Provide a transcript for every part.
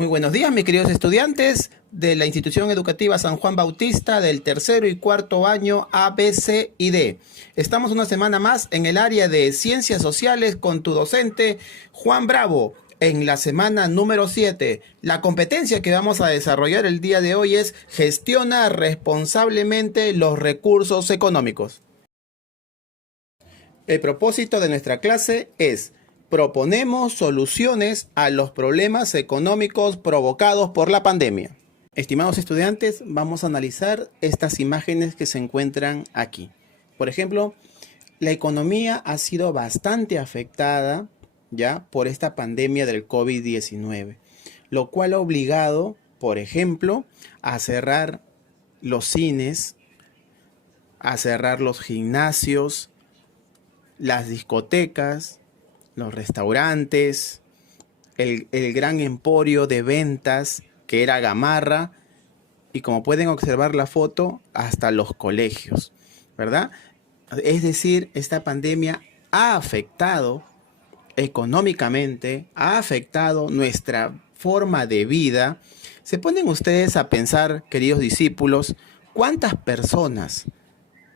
Muy buenos días, mis queridos estudiantes de la Institución Educativa San Juan Bautista del tercero y cuarto año A, B, C y D. Estamos una semana más en el área de Ciencias Sociales con tu docente Juan Bravo. En la semana número 7, la competencia que vamos a desarrollar el día de hoy es gestiona responsablemente los recursos económicos. El propósito de nuestra clase es proponemos soluciones a los problemas económicos provocados por la pandemia. Estimados estudiantes, vamos a analizar estas imágenes que se encuentran aquí. Por ejemplo, la economía ha sido bastante afectada ya por esta pandemia del COVID-19, lo cual ha obligado, por ejemplo, a cerrar los cines, a cerrar los gimnasios, las discotecas, los restaurantes, el gran emporio de ventas que era Gamarra y, como pueden observar la foto, hasta los colegios, ¿verdad? Es decir, esta pandemia ha afectado económicamente, ha afectado nuestra forma de vida. ¿Se ponen ustedes a pensar, queridos discípulos, cuántas personas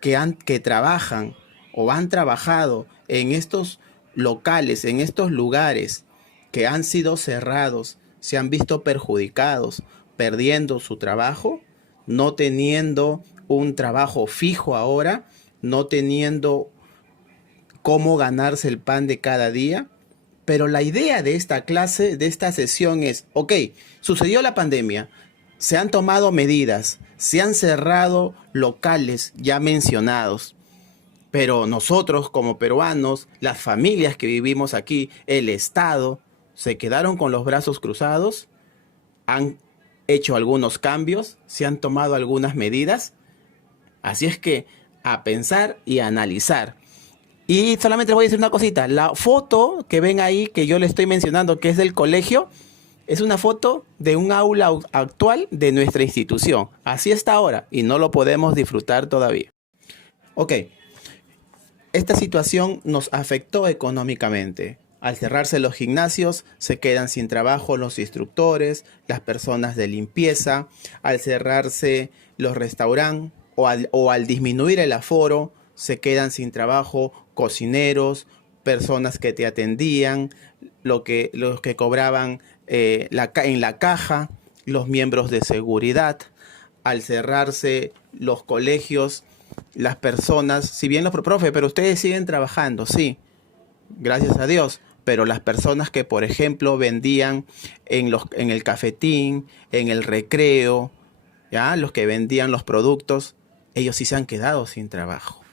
que trabajan o han trabajado en estos locales, en estos lugares que han sido cerrados, se han visto perjudicados, perdiendo su trabajo, no teniendo un trabajo fijo ahora, no teniendo cómo ganarse el pan de cada día? Pero la idea de esta clase, de esta sesión es, ok, sucedió la pandemia, se han tomado medidas, se han cerrado locales ya mencionados, pero nosotros como peruanos, las familias que vivimos aquí, el Estado, ¿se quedaron con los brazos cruzados? ¿Han hecho algunos cambios? ¿Se han tomado algunas medidas? Así es que a pensar y a analizar. Y solamente les voy a decir una cosita. La foto que ven ahí, que yo le estoy mencionando, que es del colegio, es una foto de un aula actual de nuestra institución. Así está ahora y no lo podemos disfrutar todavía. Ok. Esta situación nos afectó económicamente. Al cerrarse los gimnasios, se quedan sin trabajo los instructores, las personas de limpieza. Al cerrarse los restaurantes o al disminuir el aforo, se quedan sin trabajo cocineros, personas que te atendían, los que cobraban en la caja, los miembros de seguridad. Al cerrarse los colegios, las personas, si bien profe, pero ustedes siguen trabajando, sí, gracias a Dios, pero las personas que, por ejemplo, vendían en el cafetín, en el recreo, ¿ya? Los que vendían los productos, ellos sí se han quedado sin trabajo.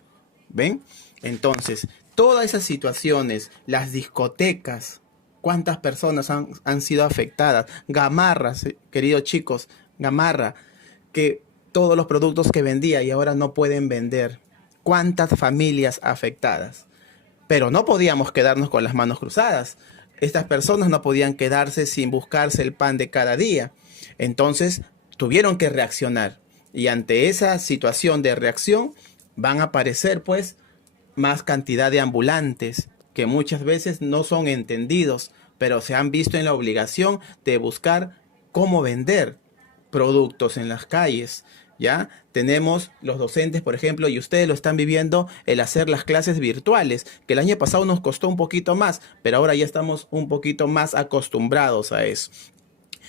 ¿Ven? Entonces, todas esas situaciones, las discotecas, ¿cuántas personas han sido afectadas? Gamarra, queridos chicos, Gamarra, que todos los productos que vendía y ahora no pueden vender. ¿Cuántas familias afectadas? Pero no podíamos quedarnos con las manos cruzadas. Estas personas no podían quedarse sin buscarse el pan de cada día. Entonces, tuvieron que reaccionar. Y ante esa situación de reacción, van a aparecer pues más cantidad de ambulantes que muchas veces no son entendidos, pero se han visto en la obligación de buscar cómo vender productos en las calles. ¿Ya? Tenemos los docentes, por ejemplo, y ustedes lo están viviendo, el hacer las clases virtuales, que el año pasado nos costó un poquito más, pero ahora ya estamos un poquito más acostumbrados a eso.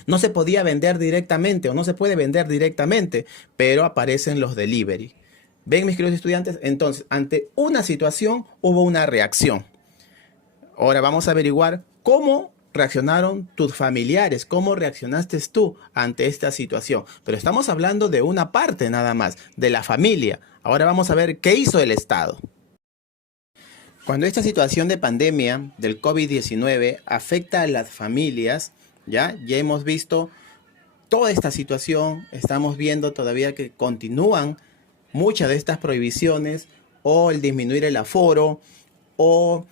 No se podía vender directamente o no se puede vender directamente, pero aparecen los delivery. ¿Ven, mis queridos estudiantes? Entonces, ante una situación hubo una reacción. Ahora vamos a averiguar cómo reaccionaron tus familiares, cómo reaccionaste tú ante esta situación. Pero estamos hablando de una parte nada más, de la familia. Ahora vamos a ver qué hizo el Estado. Cuando esta situación de pandemia del COVID-19 afecta a las familias, ya hemos visto toda esta situación, estamos viendo todavía que continúan muchas de estas prohibiciones o el disminuir el aforo o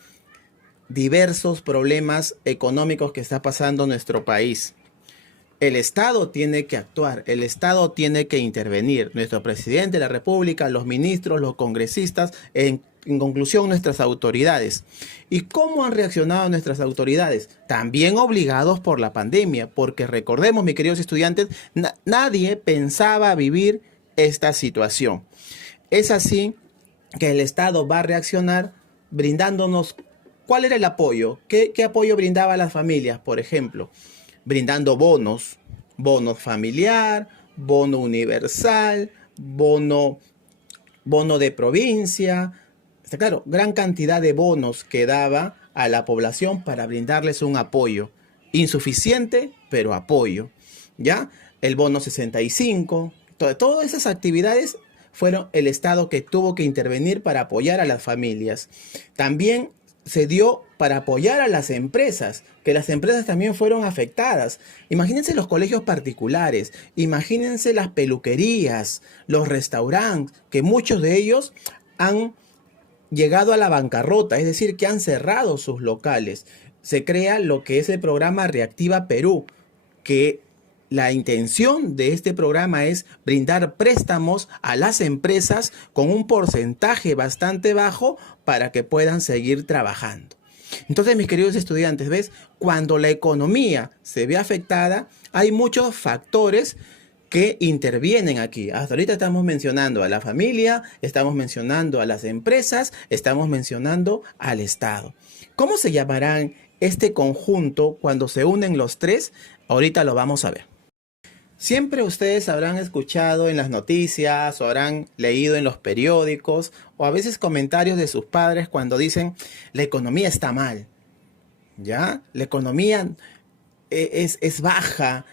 diversos problemas económicos que está pasando nuestro país. El Estado tiene que actuar, el Estado tiene que intervenir. Nuestro presidente de la República, los ministros, los congresistas, en En conclusión, nuestras autoridades. ¿Y cómo han reaccionado nuestras autoridades? También obligados por la pandemia, porque recordemos, mis queridos estudiantes, nadie pensaba vivir esta situación. Es así que el Estado va a reaccionar brindándonos. ¿Cuál era el apoyo? ¿Qué apoyo brindaba a las familias, por ejemplo? Brindando bonos, bono familiar, bono universal, bono de provincia. Está claro, gran cantidad de bonos que daba a la población para brindarles un apoyo. Insuficiente, pero apoyo. ¿Ya? El bono 65, todas esas actividades fueron el Estado que tuvo que intervenir para apoyar a las familias. También se dio para apoyar a las empresas, que las empresas también fueron afectadas. Imagínense los colegios particulares, imagínense las peluquerías, los restaurantes, que muchos de ellos han llegado a la bancarrota, es decir, que han cerrado sus locales. Se crea lo que es el programa Reactiva Perú, que la intención de este programa es brindar préstamos a las empresas con un porcentaje bastante bajo para que puedan seguir trabajando. Entonces, mis queridos estudiantes, ¿ves? Cuando la economía se ve afectada, hay muchos factores que intervienen aquí. Hasta ahorita estamos mencionando a la familia, estamos mencionando a las empresas, estamos mencionando al Estado. ¿Cómo se llamarán este conjunto cuando se unen los tres? Ahorita lo vamos a ver. Siempre ustedes habrán escuchado en las noticias o habrán leído en los periódicos o a veces comentarios de sus padres cuando dicen la economía está mal, ¿ya? La economía es baja,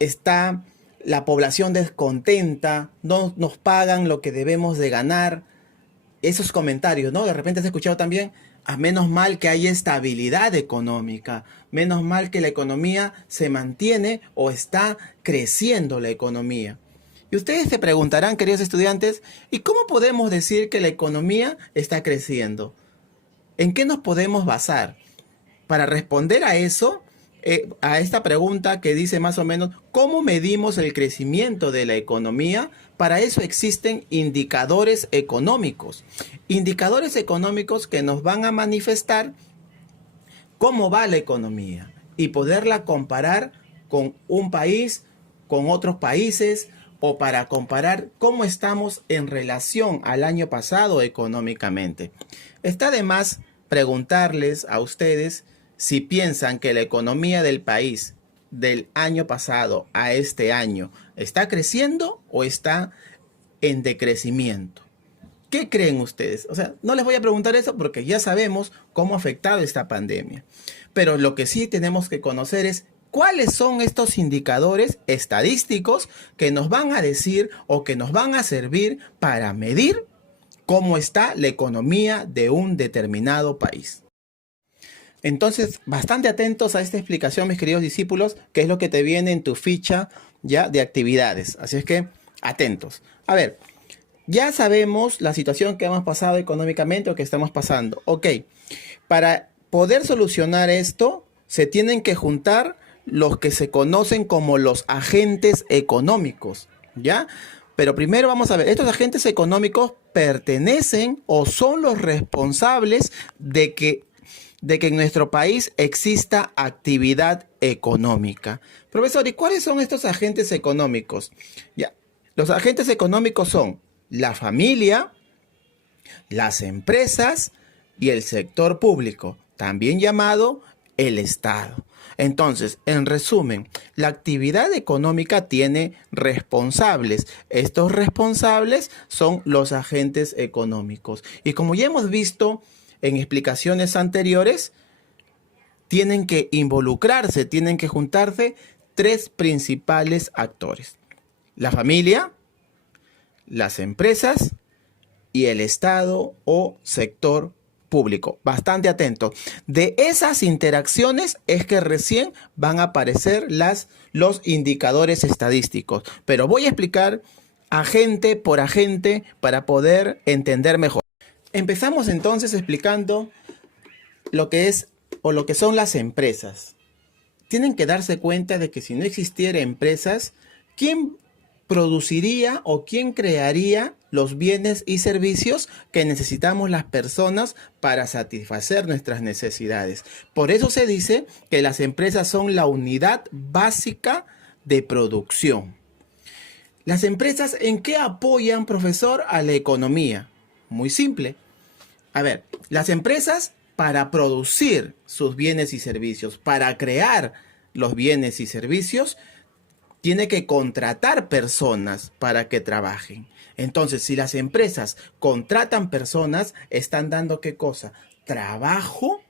está la población descontenta, no nos pagan lo que debemos de ganar. Esos comentarios, ¿no? De repente has escuchado también, menos mal que hay estabilidad económica, menos mal que la economía se mantiene o está creciendo la economía. Y ustedes se preguntarán, queridos estudiantes, ¿y cómo podemos decir que la economía está creciendo? ¿En qué nos podemos basar? Para responder a eso, a esta pregunta que dice más o menos, ¿cómo medimos el crecimiento de la economía? Para eso existen indicadores económicos. Indicadores económicos que nos van a manifestar cómo va la economía y poderla comparar con un país, con otros países o para comparar cómo estamos en relación al año pasado económicamente. Está de más preguntarles a ustedes si piensan que la economía del país del año pasado a este año está creciendo o está en decrecimiento. ¿Qué creen ustedes? O sea, no les voy a preguntar eso porque ya sabemos cómo ha afectado esta pandemia. Pero lo que sí tenemos que conocer es cuáles son estos indicadores estadísticos que nos van a decir o que nos van a servir para medir cómo está la economía de un determinado país. Entonces, bastante atentos a esta explicación, mis queridos discípulos, que es lo que te viene en tu ficha ya de actividades. Así es que, atentos. A ver, ya sabemos la situación que hemos pasado económicamente o que estamos pasando. Ok, para poder solucionar esto, se tienen que juntar los que se conocen como los agentes económicos, ¿ya? Pero primero vamos a ver, estos agentes económicos pertenecen o son los responsables de que en nuestro país exista actividad económica. Profesor, ¿y cuáles son estos agentes económicos? Ya, los agentes económicos son la familia, las empresas y el sector público, también llamado el Estado. Entonces, en resumen, la actividad económica tiene responsables. Estos responsables son los agentes económicos. Y como ya hemos visto en explicaciones anteriores, tienen que involucrarse, tienen que juntarse tres principales actores: la familia, las empresas y el Estado o sector público. Bastante atento. De esas interacciones es que recién van a aparecer los indicadores estadísticos. Pero voy a explicar agente por agente para poder entender mejor. Empezamos entonces explicando lo que es o lo que son las empresas. Tienen que darse cuenta de que si no existiera empresas, ¿quién produciría o quién crearía los bienes y servicios que necesitamos las personas para satisfacer nuestras necesidades. Por eso se dice que las empresas son la unidad básica de producción. ¿Las empresas en qué apoyan, profesor, a la economía? Muy simple. A ver, las empresas para producir sus bienes y servicios, para crear los bienes y servicios, tiene que contratar personas para que trabajen. Entonces, si las empresas contratan personas, están dando ¿qué cosa? Trabajo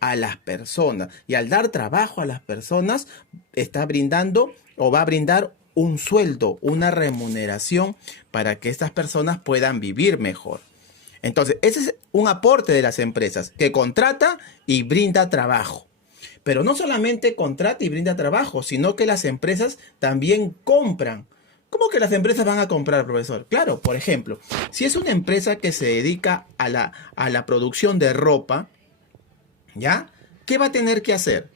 a las personas. Y al dar trabajo a las personas, está brindando o va a brindar un sueldo, una remuneración para que estas personas puedan vivir mejor. Entonces, ese es un aporte de las empresas, que contrata y brinda trabajo. Pero no solamente contrata y brinda trabajo, sino que las empresas también compran. ¿Cómo que las empresas van a comprar, profesor? Claro, por ejemplo, si es una empresa que se dedica a la producción de ropa, ¿ya? ¿Qué va a tener que hacer?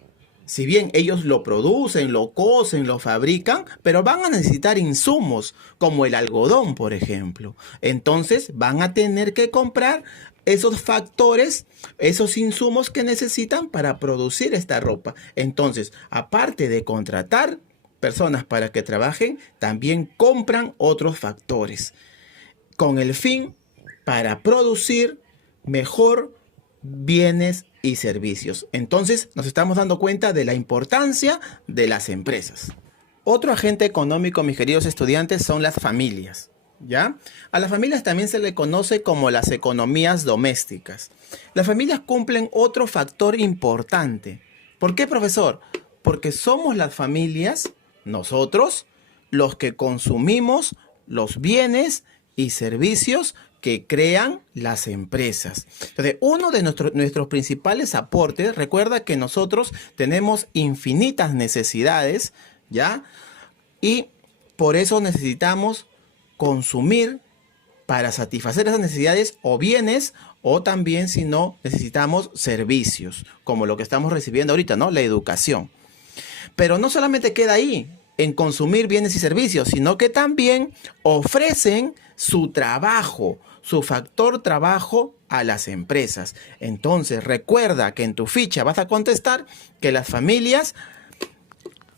Si bien ellos lo producen, lo cosen, lo fabrican, pero van a necesitar insumos como el algodón, por ejemplo. Entonces van a tener que comprar esos factores, esos insumos que necesitan para producir esta ropa. Entonces, aparte de contratar personas para que trabajen, también compran otros factores con el fin para producir mejor bienes y servicios. Entonces nos estamos dando cuenta de la importancia de las empresas. Otro agente económico, mis queridos estudiantes, son las familias, ¿ya? A las familias también se le conoce como las economías domésticas. Las familias cumplen otro factor importante. ¿Por qué, profesor? Porque somos las familias, nosotros, los que consumimos los bienes y servicios que crean las empresas. Entonces, uno de nuestros principales aportes, recuerda que nosotros tenemos infinitas necesidades, ¿ya? Y por eso necesitamos consumir para satisfacer esas necesidades o bienes, o también, si no, necesitamos servicios, como lo que estamos recibiendo ahorita, ¿no? La educación. Pero no solamente queda ahí en consumir bienes y servicios, sino que también ofrecen su trabajo, su factor trabajo a las empresas. Entonces, recuerda que en tu ficha vas a contestar que las familias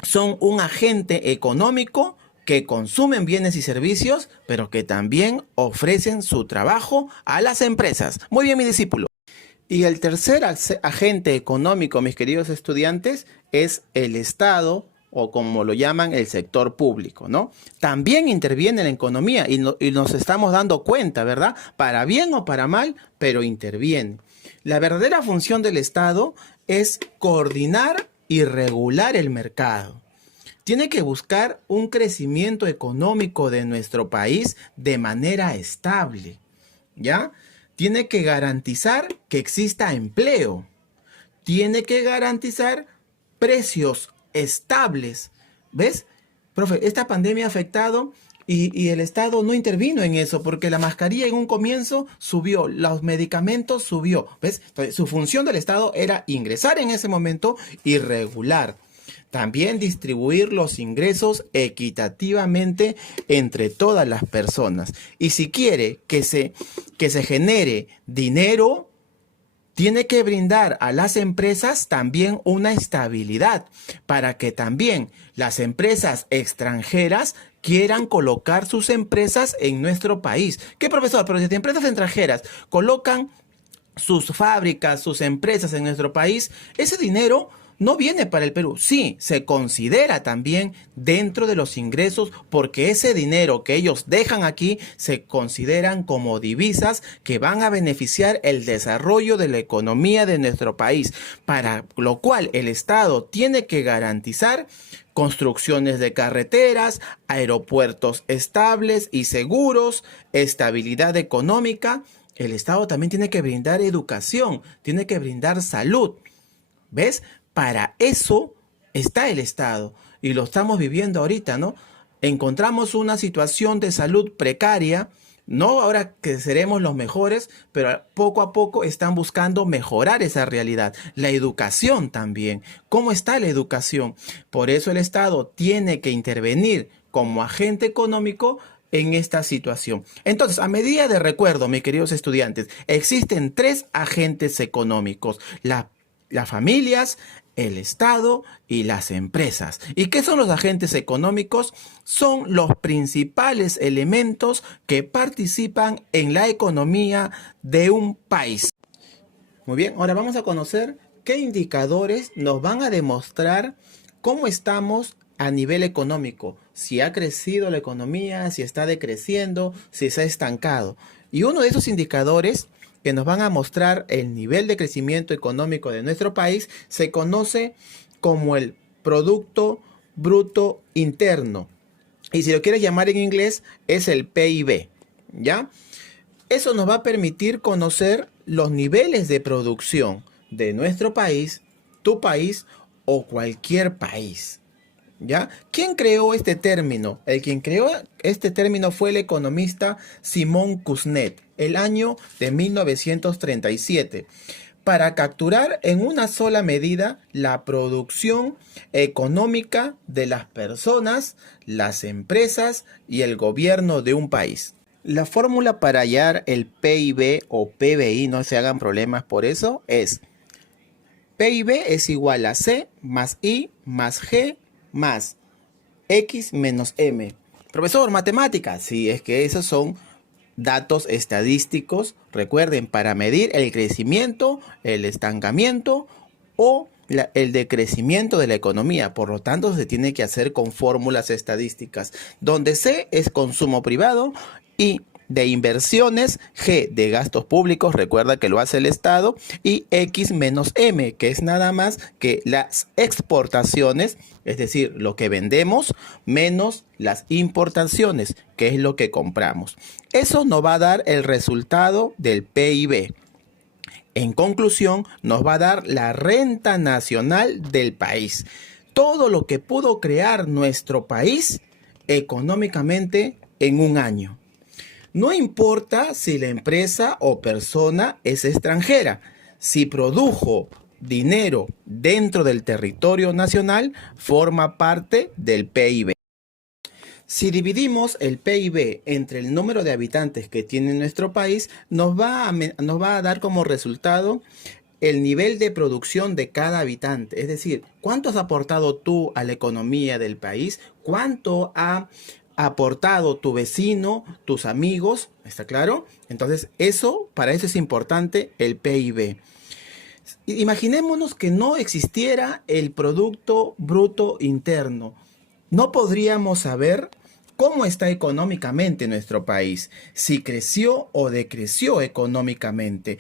son un agente económico que consumen bienes y servicios, pero que también ofrecen su trabajo a las empresas. Muy bien, mi discípulo. Y el tercer agente económico, mis queridos estudiantes, es el Estado, o como lo llaman, el sector público, ¿no? También interviene en la economía y nos estamos dando cuenta, ¿verdad? Para bien o para mal, pero interviene. La verdadera función del Estado es coordinar y regular el mercado. Tiene que buscar un crecimiento económico de nuestro país de manera estable, ¿ya? Tiene que garantizar que exista empleo. Tiene que garantizar precios estables. ¿Ves? Profe, esta pandemia ha afectado y el Estado no intervino en eso porque la mascarilla en un comienzo subió, los medicamentos subió. ¿Ves? Entonces, su función del Estado era ingresar en ese momento y regular. También distribuir los ingresos equitativamente entre todas las personas. Y si quiere que se genere dinero, tiene que brindar a las empresas también una estabilidad para que también las empresas extranjeras quieran colocar sus empresas en nuestro país. ¿Qué, profesor? Pero si empresas extranjeras colocan sus fábricas, sus empresas en nuestro país, ese dinero no viene para el Perú. Sí, se considera también dentro de los ingresos porque ese dinero que ellos dejan aquí se consideran como divisas que van a beneficiar el desarrollo de la economía de nuestro país, para lo cual el Estado tiene que garantizar construcciones de carreteras, aeropuertos estables y seguros, estabilidad económica. El Estado también tiene que brindar educación, tiene que brindar salud. ¿Ves? Para eso está el Estado y lo estamos viviendo ahorita, ¿no? Encontramos una situación de salud precaria, no ahora que seremos los mejores, pero poco a poco están buscando mejorar esa realidad. La educación también. ¿Cómo está la educación? Por eso el Estado tiene que intervenir como agente económico en esta situación. Entonces, a medida de recuerdo, mis queridos estudiantes, existen tres agentes económicos: las familias, el Estado y las empresas. ¿Y qué son los agentes económicos? Son los principales elementos que participan en la economía de un país. Muy bien, ahora vamos a conocer qué indicadores nos van a demostrar cómo estamos a nivel económico, si ha crecido la economía, si está decreciendo, si se ha estancado. Y uno de esos indicadores que nos van a mostrar el nivel de crecimiento económico de nuestro país se conoce como el Producto Bruto Interno. Y si lo quieres llamar en inglés, es el PIB, ¿ya? Eso nos va a permitir conocer los niveles de producción de nuestro país, tu país o cualquier país, ¿ya? ¿Quién creó este término? Quien creó este término fue el economista Simón Kuznet, el año de 1937, para capturar en una sola medida la producción económica de las personas, las empresas y el gobierno de un país. La fórmula para hallar el PIB o PBI, no se hagan problemas por eso, es PIB es igual a C más I más G más X menos M. Profesor, matemáticas. Sí, es que esos son datos estadísticos. Recuerden, para medir el crecimiento, el estancamiento o el decrecimiento de la economía. Por lo tanto, se tiene que hacer con fórmulas estadísticas, donde C es consumo privado, I de inversiones, G de gastos públicos, recuerda que lo hace el Estado, y X menos M, que es nada más que las exportaciones, es decir, lo que vendemos, menos las importaciones, que es lo que compramos. Eso nos va a dar el resultado del PIB. En conclusión, nos va a dar la renta nacional del país. Todo lo que pudo crear nuestro país económicamente en un año. No importa si la empresa o persona es extranjera, si produjo dinero dentro del territorio nacional, forma parte del PIB. Si dividimos el PIB entre el número de habitantes que tiene nuestro país, nos va a dar como resultado el nivel de producción de cada habitante. Es decir, ¿cuánto has aportado tú a la economía del país? ¿Cuánto ha aportado tu vecino, tus amigos? ¿Está claro? Entonces, para eso es importante el PIB. Imaginémonos que no existiera el Producto Bruto Interno. No podríamos saber cómo está económicamente nuestro país, si creció o decreció económicamente.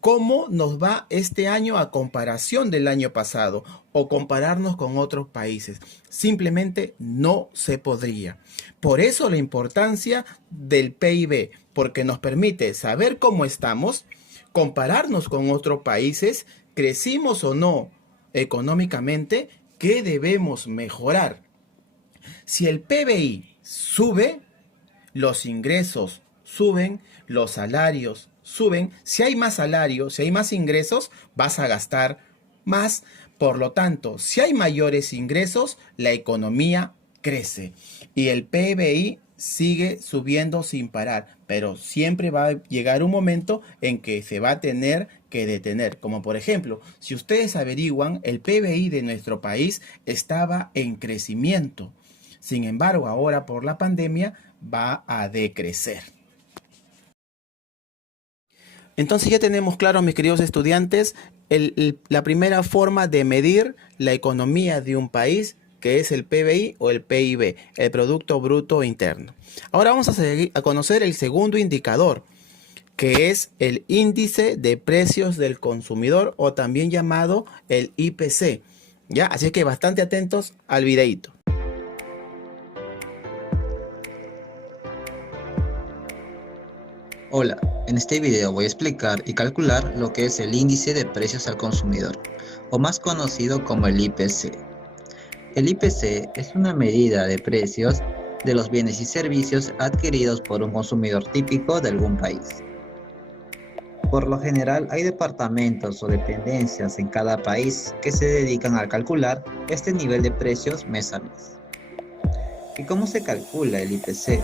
¿Cómo nos va este año a comparación del año pasado o compararnos con otros países? Simplemente no se podría. Por eso la importancia del PIB, porque nos permite saber cómo estamos, compararnos con otros países, crecimos o no económicamente, qué debemos mejorar. Si el PBI sube, los ingresos suben, los salarios suben. Si hay más salarios, si hay más ingresos, vas a gastar más. Por lo tanto, si hay mayores ingresos, la economía crece y el PBI sigue subiendo sin parar, pero siempre va a llegar un momento en que se va a tener que detener. Como por ejemplo, si ustedes averiguan, el PBI de nuestro país estaba en crecimiento. Sin embargo, ahora por la pandemia va a decrecer. Entonces ya tenemos claro, mis queridos estudiantes, la primera forma de medir la economía de un país, que es el PBI o el PIB, el Producto Bruto Interno. Ahora vamos a conocer el segundo indicador, que es el índice de precios del consumidor o también llamado el IPC. ¿Ya? Así que bastante atentos al videíto. Hola, en este video voy a explicar y calcular lo que es el índice de precios al consumidor, o más conocido como el IPC. El IPC es una medida de precios de los bienes y servicios adquiridos por un consumidor típico de algún país. Por lo general, hay departamentos o dependencias en cada país que se dedican a calcular este nivel de precios mes a mes. ¿Y cómo se calcula el IPC?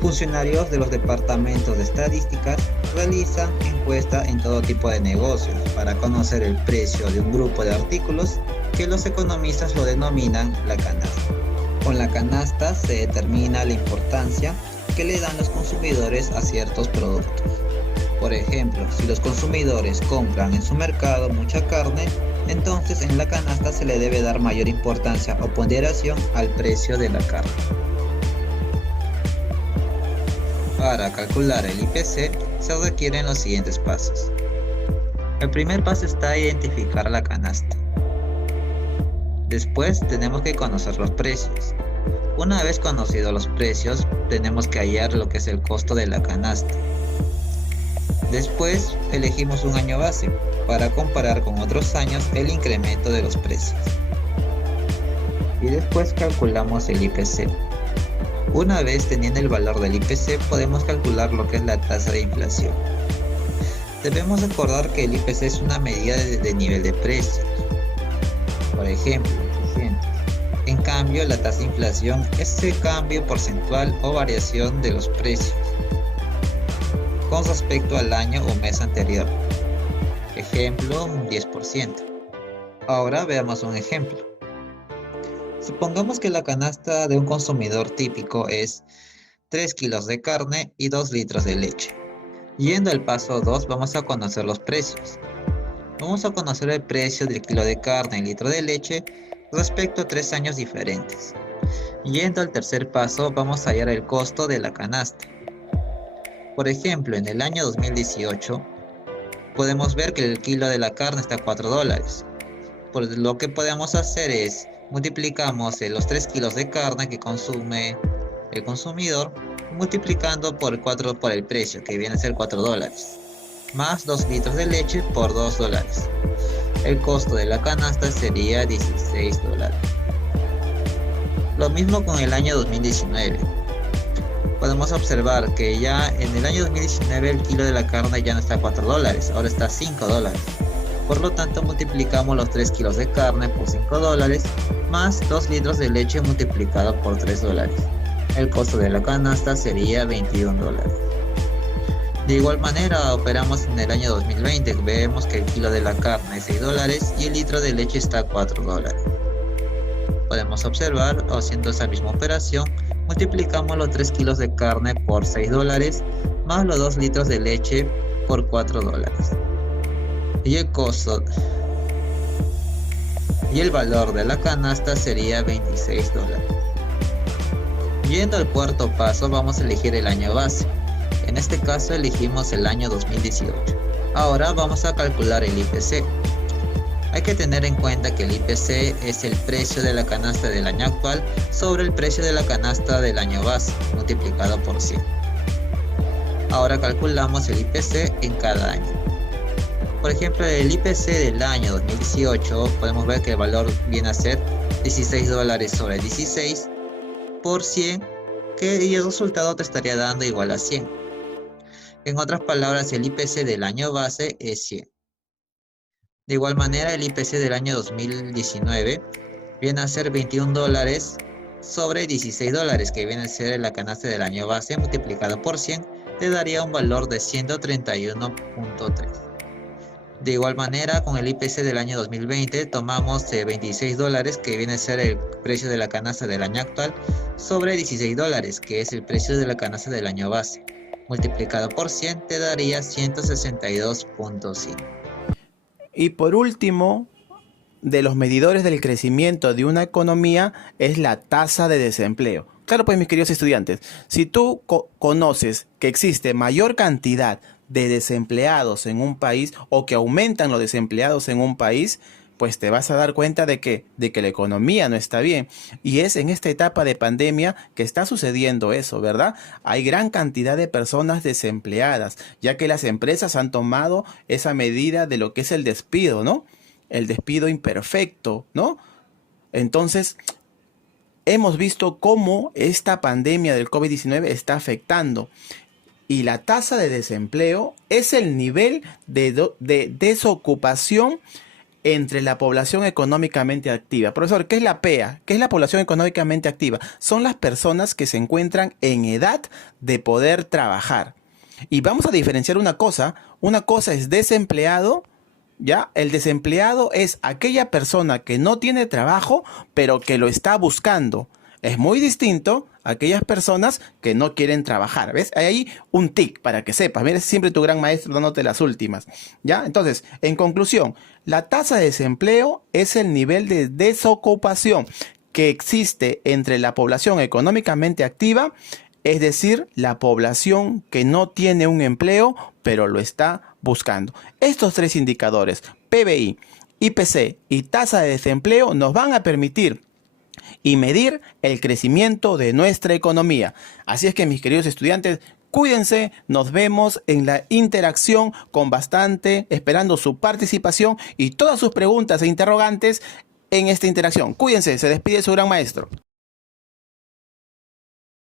Funcionarios de los departamentos de estadísticas realizan encuestas en todo tipo de negocios para conocer el precio de un grupo de artículos que los economistas lo denominan la canasta. Con la canasta se determina la importancia que le dan los consumidores a ciertos productos. Por ejemplo, si los consumidores compran en su mercado mucha carne, entonces en la canasta se le debe dar mayor importancia o ponderación al precio de la carne. Para calcular el IPC se requieren los siguientes pasos. El primer paso está identificar la canasta. Después tenemos que conocer los precios. Una vez conocidos los precios, tenemos que hallar lo que es el costo de la canasta. Después elegimos un año base para comparar con otros años el incremento de los precios. Y después calculamos el IPC. Una vez teniendo el valor del IPC, podemos calcular lo que es la tasa de inflación. Debemos recordar que el IPC es una medida de nivel de precios. Por ejemplo, en cambio, la tasa de inflación es el cambio porcentual o variación de los precios con respecto al año o mes anterior. Ejemplo, un 10%. Ahora veamos un ejemplo. Supongamos que la canasta de un consumidor típico es 3 kilos de carne y 2 litros de leche. Yendo al paso 2, vamos a conocer los precios. Vamos a conocer el precio del kilo de carne y litro de leche respecto a 3 años diferentes. Yendo al tercer paso, vamos a hallar el costo de la canasta. Por ejemplo, en el año 2018, podemos ver que el kilo de la carne está a $4. Por lo que podemos hacer es multiplicamos los 3 kilos de carne que consume el consumidor, multiplicando por 4 por el precio, que viene a ser $4, más 2 litros de leche por $2. El costo de la canasta sería $16. Lo mismo con el año 2019. Podemos observar que ya en el año 2019 el kilo de la carne ya no está a $4, ahora está a $5. Por lo tanto, multiplicamos los 3 kilos de carne por $5 más 2 litros de leche multiplicado por $3. El costo de la canasta sería $21. De igual manera, operamos en el año 2020. Vemos que el kilo de la carne es $6 y el litro de leche está a $4. Podemos observar, haciendo esa misma operación, multiplicamos los 3 kilos de carne por $6 más los 2 litros de leche por $4. Y el costo y el valor de la canasta sería $26. Yendo al cuarto paso, vamos a elegir el año base. En este caso elegimos el año 2018. Ahora vamos a calcular el IPC. Hay que tener en cuenta que el IPC es el precio de la canasta del año actual sobre el precio de la canasta del año base, multiplicado por 100. Ahora calculamos el IPC en cada año. Por ejemplo, el IPC del año 2018, podemos ver que el valor viene a ser $16 sobre 16 por 100, y el resultado te estaría dando igual a 100. En otras palabras, el IPC del año base es 100. De igual manera, el IPC del año 2019 viene a ser $21 sobre $16, que viene a ser la canasta del año base multiplicado por 100, te daría un valor de 131.3. De igual manera, con el IPC del año 2020 tomamos $26, que viene a ser el precio de la canasta del año actual, sobre $16, que es el precio de la canasta del año base. Multiplicado por 100 te daría 162.5. Y por último, de los medidores del crecimiento de una economía es la tasa de desempleo. Claro, pues mis queridos estudiantes, si tú conoces que existe mayor cantidad de desempleados en un país o que aumentan los desempleados en un país, pues te vas a dar cuenta de que la economía no está bien. Y es en esta etapa de pandemia que está sucediendo eso, ¿verdad? Hay gran cantidad de personas desempleadas, ya que las empresas han tomado esa medida de lo que es el despido, ¿no? El despido imperfecto, ¿no? Entonces, hemos visto cómo esta pandemia del COVID-19 está afectando. Y la tasa de desempleo es el nivel de desocupación entre la población económicamente activa. Profesor, ¿qué es la PEA? ¿Qué es la población económicamente activa? Son las personas que se encuentran en edad de poder trabajar. Y vamos a diferenciar una cosa es desempleado, ¿ya? El desempleado es aquella persona que no tiene trabajo, pero que lo está buscando. Es muy distinto a aquellas personas que no quieren trabajar. ¿Ves? Hay ahí un tic para que sepas. Mira, es siempre tu gran maestro dándote las últimas. ¿Ya? Entonces, en conclusión, la tasa de desempleo es el nivel de desocupación que existe entre la población económicamente activa, es decir, la población que no tiene un empleo, pero lo está buscando. Estos tres indicadores, PBI, IPC y tasa de desempleo, nos van a permitir y medir el crecimiento de nuestra economía. Así es que, mis queridos estudiantes, cuídense, nos vemos en la interacción con bastante, esperando su participación y todas sus preguntas e interrogantes en esta interacción. Cuídense, se despide su gran maestro.